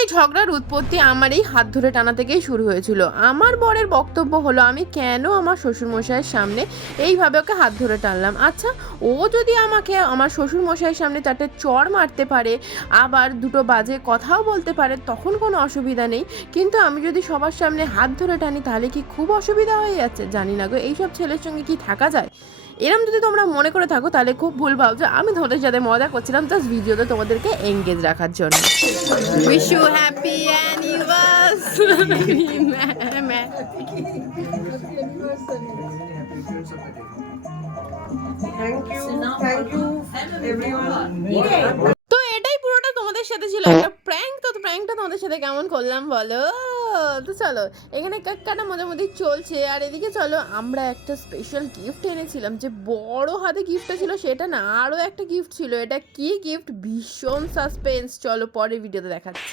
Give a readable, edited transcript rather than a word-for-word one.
এই ঝগড়ার উৎপত্তি আমার এই হাত ধরে টানা থেকেই শুরু হয়েছিল। আমার বরের বক্তব্য হলো আমি কেন আমার শ্বশুরমশাইয়ের সামনে এইভাবে ওকে হাত ধরে টানলাম। আচ্ছা, ও যদি আমাকে আমার শ্বশুরমশাইয়ের সামনে তাতে চড় মারতে পারে, আবার দুটো বাজে কথাও বলতে পারে, তখন কোনো অসুবিধা নেই, কিন্তু আমি যদি সবার সামনে হাত ধরে টানি তাহলে কি খুব অসুবিধা হয়ে যাচ্ছে? জানি না গো, এইসব ছেলের সঙ্গে কি থাকা যায়? এরম যদি তোমরা মনে করে থাকো তাহলে খুব ভুল ভাবছো। আমি তোমাদের সাথে মজা করছিলাম জাস্ট ভিডিওতে তোমাদেরকে এঙ্গেজ রাখার জন্য। Wish you happy anniversary ma'am. Thank you, everyone. তো এটাই পুরোটা তোমাদের সাথে ছিল একটা প্র্যাঙ্ক। তো প্র্যাঙ্কটা তোমাদের সাথে কেমন করলাম বলো? তো চলো, এখানে কেক কাটা মোটামুটি চলছে, আর এদিকে চলো আমরা একটা স্পেশাল গিফট এনেছিলাম। যে বড় হাতে গিফটটা ছিল সেটা না, আরও একটা গিফট ছিল। এটা কি গিফট ভীষণ সাসপেন্স, চলো পরের ভিডিওতে দেখাচ্ছি।